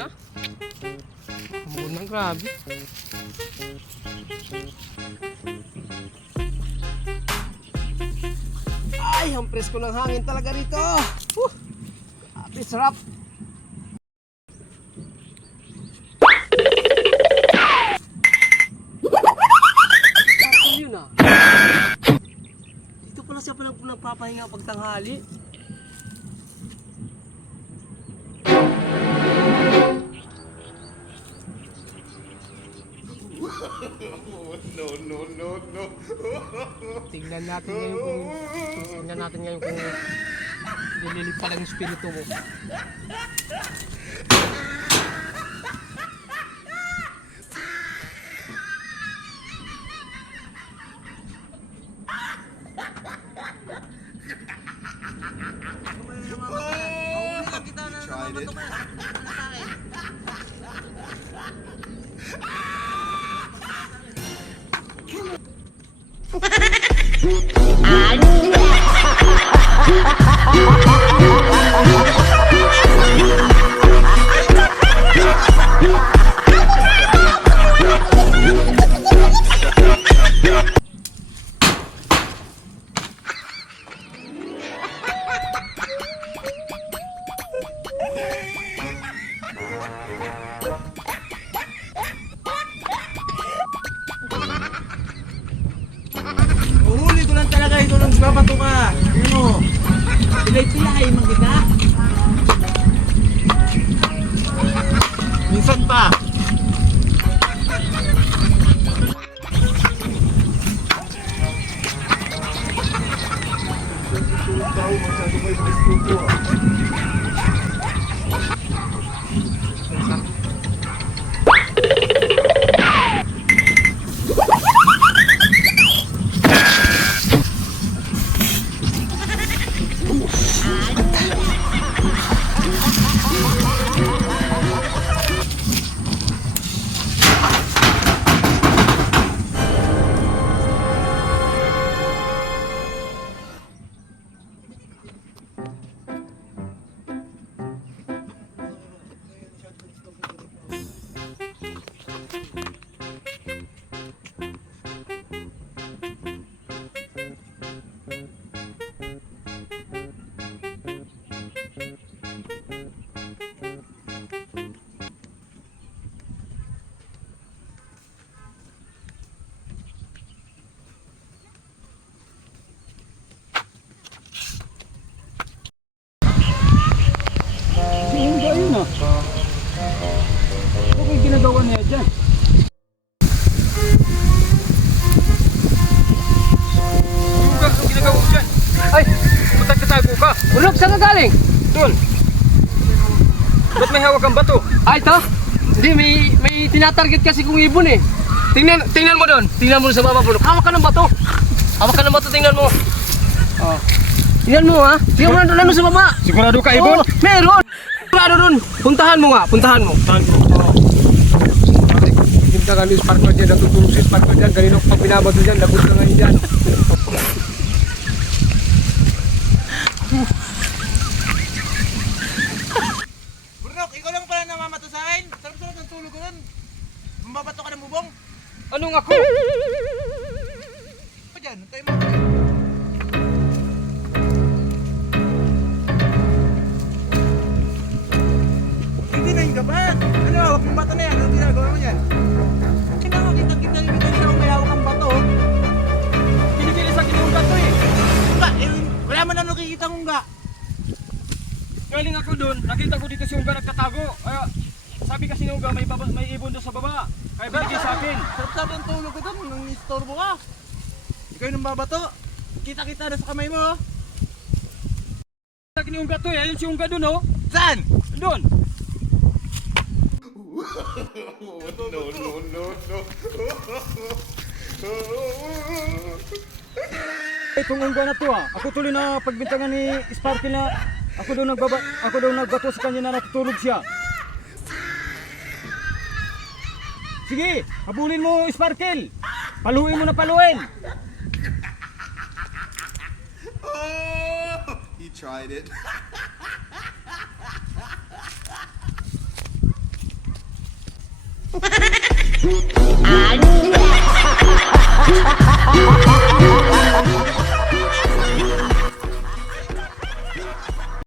na. Hamon na, grabe. Ay, ang presko ng hangin talaga rito. Ate, sarap. Yun ah. Dito pala siya nagpapahinga pag tanghali. No. Tingnan natin ngayon kung nililig pa lang yung spirito mo. Tried it. Uhuli ko lang talaga ito ng babato ka. Yun o. Pilay-pilay, magkita. Minsan pa. Ayun o. Ano yung ginagawa niya dyan? Buka, ang ginagawa mo dyan? Ay, butak na tayo buka. Ulok, saan ka galing? Doon. Ba't may hawak ang bato? Ay, ito? Hindi, may tinatarget kasi kung ibon eh. Tingnan mo doon. Tingnan mo sa baba, Bulok. Hawak ka ng bato. Hawak ka ng bato, tingnan mo. Oh. Tingnan mo ha. Tingnan mo na sa baba. Sigurado ka, Ibon? Oh, meron. Sigurado doon. Puntahan mo nga, puntahan mo. Yung taga yung sparkler dyan, natutulog sa sparkler dyan. Ganito pag binabato dyan, lagot na ngayon dyan. Burnok, ikaw lang pala namamato sa akin. Sarap-sarap ng tulog ko nun. Mababato ka ng bubong. Anong ako? Ano dyan? Tayo mo. Hindi na yung gabat. Ano, hawak yung bato na yan. Anong ginagawa mo yan? Kita-kita yung bigay siya kung may hawak ang bato. Pinipili sa ginawang bato eh. Ba, wala man na nakikita kong ga. Galing ako doon, nakita ko dito si Unga nagtatago. Kaya sabi kasi ni Unga may ibon doon sa baba. Kaya bigay sa akin. Sarap-sarap ng tulog ko doon. Nang istorbo ka. Ikaw yung babato. Kita-kita na sa kamay mo. Sa akin ni Unga to eh, ayun si Unga doon oh. Saan? Doon. No. Itong Unga na to ako tuloy na pagbintangan ni Sparky na ako daw nagbato sa kanya na natutulog siya. Sige, habulin mo Sparkle. Paluin mo na paluin. He tried it. Ano?